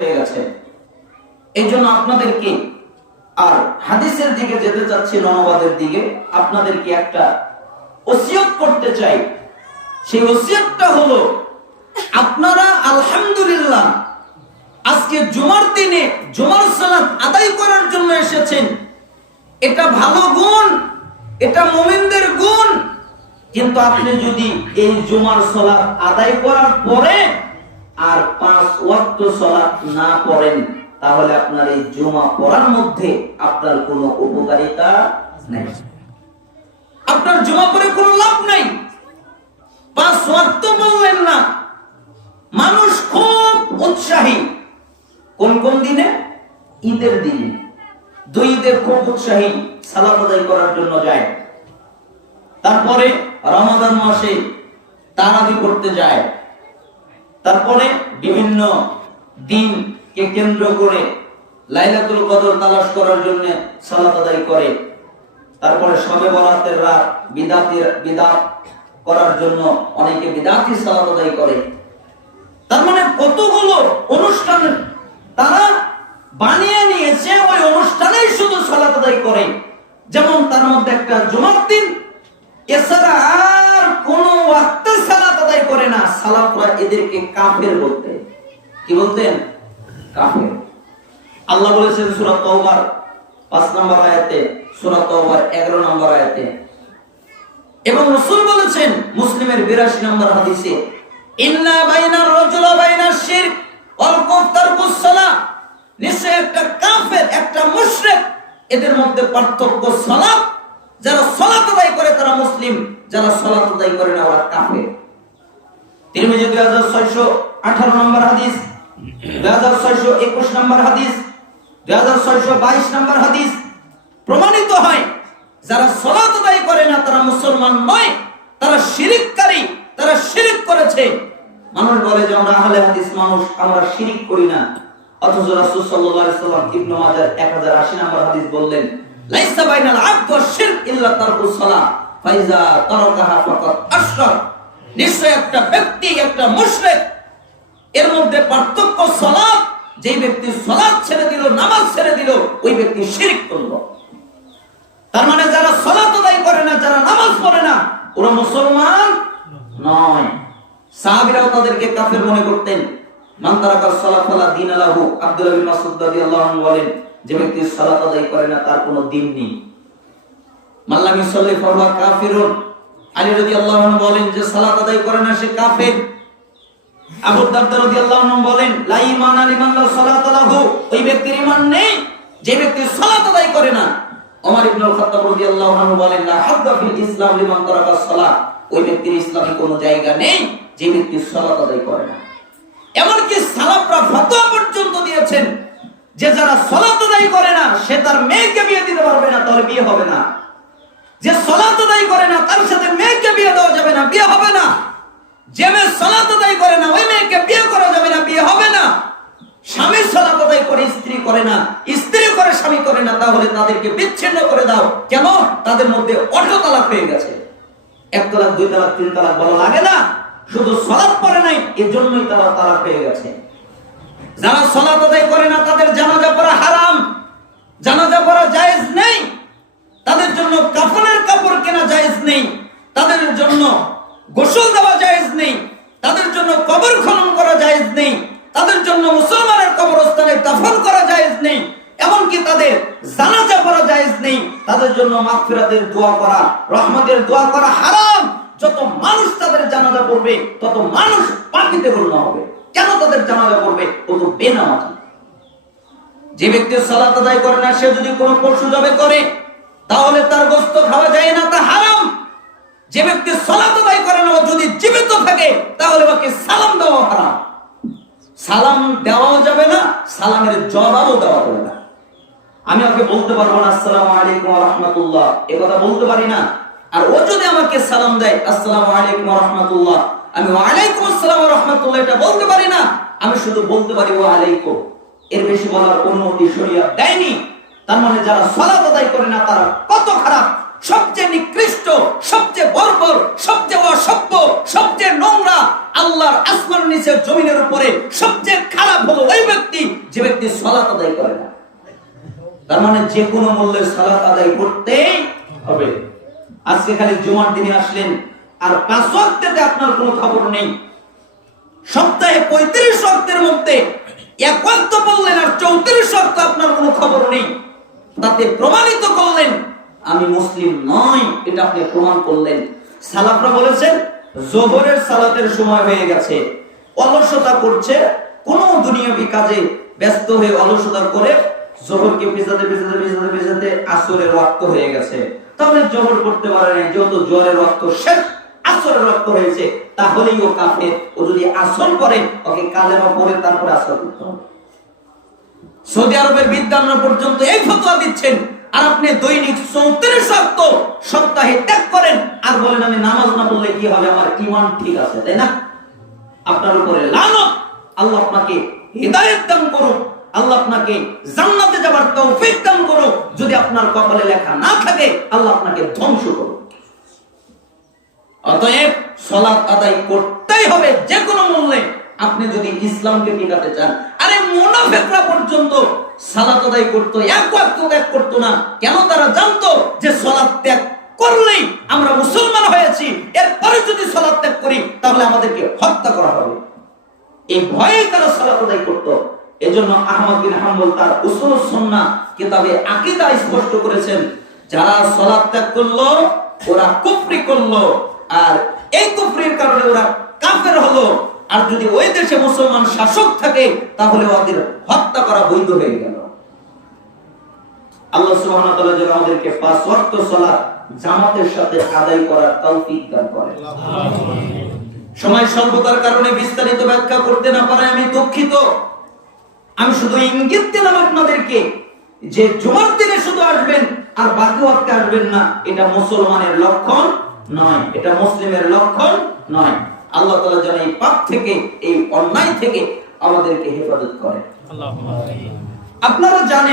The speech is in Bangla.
হয়ে গেছে। এই জন্য আপনাদেরকে আর হাদিসের দিকে যেতে চাচ্ছি, অনুবাদের দিকে আপনাদেরকে একটা ওসিয়ত করতে চাই। সেই ওসিয়তটা হলো, আপনারা আলহামদুলিল্লাহ আজকে জুমার দিনে জুমার সালাত আদায় করার জন্য এসেছেন। এটা ভালো গুণ, এটা মুমিনদের গুণ। কিন্তু আপনি যদি এই জুমার সালাত আদায় করার পরে আর 5 ওয়াক্ত সালাত না পড়েন, তাহলে আপনার এই জুমা পড়ার মধ্যে আপনার কোনো উপকারিতা নেই, আপনার জুমা পড়ে কোনো লাভ নাই। 5 ওয়াক্ত পড়লেন না। মানুষ খুব উৎসাহী কোন কোন দিনে? ঈদের দিনে। 2 ঈদের খুব উৎসাহী, সালাত আদায় করার জন্য যায়। তারপরে রমাদান মাসে তারাবি করতে যায়। তারপরে বিভিন্ন দিনকে কেন্দ্র করে লাইলাতুল কদর তালাশ করার জন্য সালাত আদায় করে। তারপরে শবে বরাতের রাত বিদাত করার জন্য অনেকে বিদাতি সালাত আদায় করে। তার মানে কতগুলো অনুষ্ঠান তারা বানিয়ে নিয়েছে, ওই অনুষ্ঠানেই শুধু সালাত আদায় করে। যেমন তার মধ্যে একটা জুমার দিন, এছাড়া আর কোন ওয়াক্তে সালাত আদায় করে না। সালাফরা এদেরকে কাফের বলতেন। কি বলতেন? কাফের। আল্লাহ বলেছেন সূরা তাওবার 5 নম্বর আয়াতে, সূরা তাওবার 11 নম্বর আয়াতে, এবং রাসূল বলেছেন মুসলিমের 82 নম্বর হাদিসে, ইন্না বাইনার রাজুল ওয়া বাইনাশ শিরক ওয়াল কুফতারকুস সালাহ, নিশ্চয় একটা কাফের একটা মুশরিক, এদের মধ্যে পার্থক্য সালাত। যারা সালাত আদায় করে তারা মুসলিম, যারা সালাত আদায় করে না ওরা কাফের। তিরমিজি 2618 নম্বর হাদিস, 2621 নম্বর হাদিস, 2622 নম্বর হাদিস প্রমাণিত হয় যারা সালাত আদায় করে না তারা মুসলমান নয়, তারা শিরককারী, তারা শিরক করেছে। মানুষ বলে যে আমরা আহলে হাদিস মানুষ, আমরা শিরক করি না। অথচ রাসূল সাল্লাল্লাহু আলাইহি ওয়াসাল্লাম ইবনে মাজাহ 1080 নম্বর হাদিস বললেন, লাইসা বাইনাল আবদ ওয়াশ শিরক ইল্লা তারকুস সালাহ ফাইজা তারাকাহা ফাকাত আশরাক। নিশ্চয় একটা ব্যক্তি একটা মুশরিক, এর মধ্যে পার্থক্য সালাত। যে ব্যক্তি সালাত ছেড়ে দিল, নামাজ ছেড়ে দিল, ওই ব্যক্তি শিরক করল। তার মানে যারা সালাত আদায় করে না, যারা নামাজ পড়ে না, ওরা মুসলমান নয়। সাহাবীরাও তাদেরকে কাফের মনে করতেন। মান তারাকা সালাত ফালা দীন লাহু। আব্দুল্লাহ বিন মাসউদ রাদিয়াল্লাহু আনহু বলেন, যে ব্যক্তি সালাত আদায় করে না তার কোনো দ্বীন নেই। মান লাম ইউসাল্লি ফাহুয়া কাফিরুন। আলী রাদিয়াল্লাহু আনহু বলেন যে সালাত আদায় করে না সে কাফের। আবু দারদা রাদিয়াল্লাহু আনহু বলেন, লা ঈমানা লিমান লা সালাতা লাহু। ওই ব্যক্তির ঈমান নেই যে ব্যক্তি সালাত আদায় করে না। ওমর ইবনে খাত্তাব রাদিয়াল্লাহু আনহু বলেন, লা হাদ্দা ফিল ইসলাম লিমান তারাকা সালাত। ওই ব্যক্তির ইসলামে কোনো জায়গা নেই যে ব্যক্তি সালাত আদায় করে না। এমনকি সালাফরা ফতোয়া পর্যন্ত দিয়েছেন যে যারা সালাত আদায় করে না সে তার মেয়েকে বিয়ে দিতে পারবে না, তাহলে বিয়ে হবে না। যে সালাত আদায় করে না তার সাথে মেয়েকে বিয়ে দেওয়া যাবে না, বিয়ে হবে না। যে মেয়ে সালাত আদায় করে না ওই মেয়েকে বিয়ে করা যাবে না, বিয়ে হবে না। স্বামী সালাত আদায় করে স্ত্রী করে না, স্ত্রী করে স্বামী করে না, তাহলে তাদেরকে বিচ্ছিন্ন করে দাও। কেন? তাদের মধ্যে 8 তালাক হয়ে গেছে। 1 তালাক 2 তালাক 3 তালাক বলা লাগে না, শুধু সালাত পড়ে নাই এজন্যই তারা তালাক হয়ে গেছে। যারা সালাত আদায় করে না তাদের জানাজা পড়া হারাম, জানাজা পড়া জায়েজ নেই। তাদের জন্য কাফনের কাপড় কেনা জায়েজ নেই, তাদের জন্য গোসল দেওয়া জায়েজ নেই, তাদের জন্য কবর খনন করা জায়েজ নেই, তাদের জন্য মুসলমানের কবরস্থানে দাফন করা জায়েজ নেই, এমনকি তাদের জানাজা পড়া জায়েজ নেই। তাদের জন্য মাগফিরাতের দোয়া করা, রহমতের দোয়া করা হারাম। যত মানুষ তাদের জানাজা পড়বে তত মানুষ পাপিতে গণ্য হবে। কেন তাদের জানাজা পড়বে? ও তো বেনামাজি। যে ব্যক্তি সালাত আদায় করে না সে যদি কোনো পশু জবাই করে তাহলে তার গোশত খাওয়া যায় না, তা হারাম। যে ব্যক্তি সালাত আদায় করে না ও যদি জীবিত থাকে তাহলে ওকে সালাম দেওয়া হারাম। সালাম দেওয়াও যাবে না, সালামের জবাবও দেওয়া যাবে না। আমি ওকে বলতে পারবো না আসসালামু আলাইকুম ওয়া রাহমাতুল্লাহ, এ কথা বলতে পারি না। আর ও যদি আমাকে সালাম দেয় আসসালামু আলাইকুম ওয়া রাহমাতুল্লাহ, আমি ওয়া আলাইকুম আসসালাম ওয়া রাহমাতুল্লাহ এটা বলতে পারি না। আমি শুধু বলতে পারি ওয়া আলাইকুম। এর বেশি বলার অনুমতি শরীয়ত দেয়নি। তার মানে যারা সালাত আদায় করে না তারা কত খারাপ, সবচেয়ে নিকৃষ্ট, সবচেয়ে বর্বর, সবচেয়ে অসভ্য, সবচেয়ে নোংরা। আল্লাহর আসমান নিচে জমিনের উপরে সবচেয়ে খারাপ হলো ওই ব্যক্তি যে ব্যক্তি সালাত আদায় করে না। তার মানে যে কোনো মূল্যে সালাত আদায় করতেই হবে। আজকে খালি জুমার দিনে আসলেন আর 5 ওয়াক্তেতে আপনার কোনো খবর নেই, সপ্তাহে 35 ওয়াক্তের মধ্যে 1 ওয়াক্ত পড়লেন আর 34 ওয়াক্ত আপনার কোনো খবর নেই, তাতে প্রমাণিত করলেন আমি মুসলিম নই, এটা আপনি প্রমাণ করলেন। সালাফরা বলেছেন যোহরের সালাতের সময় হয়ে গেছে, অলসতা করছে, কোন দুনিয়াবি কাজে ব্যস্ত হয়ে অলসতা করে যোহরকে পেছাতে আসরের ওয়াক্ত হয়ে গেছে, তাহলে যোহর করতে পারে না, যেহেতু জোহরের ওয়াক্ত শেষ, আসরের ওয়াক্ত হয়েছে, তাহলেই ও কাফের। ও যদি আসর করে ওকে কালেমা পড়ে তারপরে আসর করতে হবে। সৌদি আরবের বিদ্যানরা পর্যন্ত এই ফতোয়া দিচ্ছেন, আর আপনি দৈনিক 34 ওয়াক্ত সপ্তাহে ত্যাগ করেন আর বলেন আমি নামাজ না পড়লে কি হবে, আমার ঈমান ঠিক আছে, তাই না? আপনার উপরে লানত। আল্লাহ আপনাকে হিদায়াত দান করুন, আল্লাহ আপনাকে জান্নাতে যাবার তৌফিক দান করুন। যদি আপনার কপালে লেখা না থাকে আল্লাহ আপনাকে ধ্বংস করুন। অতএব সালাত আদায় করতেই হবে যে কোনো মূল্যে, আপনি যদি ইসলামকে টিকাতে চান। আরে মুনাফিকরা পর্যন্ত সালাত আদায় করতো, 1 ওয়াক্ত ত্যাগ করতো না। কেন? তারা জানতো যে সালাত ত্যাগ করলেই আমরা মুসলমান হয়েছি, এরপরে যদি সালাত ত্যাগ করি তাহলে আমাদেরকে হত্যা করা হবে। এই ভয়ে তারা সালাত আদায় করতো। এজন্য আহমদ বিন হাম্বল তার উসুলুস সুন্নাহ কিতাবে আকীদা স্পষ্ট করেছেন, যারা সালাত ত্যাগ করলো ওরা কুফরি করলো, আর এই কুফরির কারণে ওরা কাফের হলো। আর যদি ওই দেশে মুসলমান শাসক থাকে তাহলে ওদের হত্যা করা বৈধ হয়ে গেল। আল্লাহ সুবহানাহু ওয়া তাআলা যেন আমাদেরকে 5 ওয়াক্ত সালাত জামাতের সাথে আদায় করার তৌফিক দান করেন। সময় স্বল্পতার কারণে বিস্তারিত ব্যাখ্যা করতে না পারায় আমি দুঃখিত। আমি শুধু ইঙ্গিত দিলাম আপনাদেরকে যে জুমার দিনে শুধু আসবেন আর বাকি ওয়াক্তে আসবেন না, এটা মুসলমানের লক্ষণ নয়, এটা মুসলিমের লক্ষণ নয়। আল্লাহ তাআলা যেন এই পাপ থেকে, এই অন্যায় থেকে আমাদেরকে হেফাজত করেন। আপনারা জানেন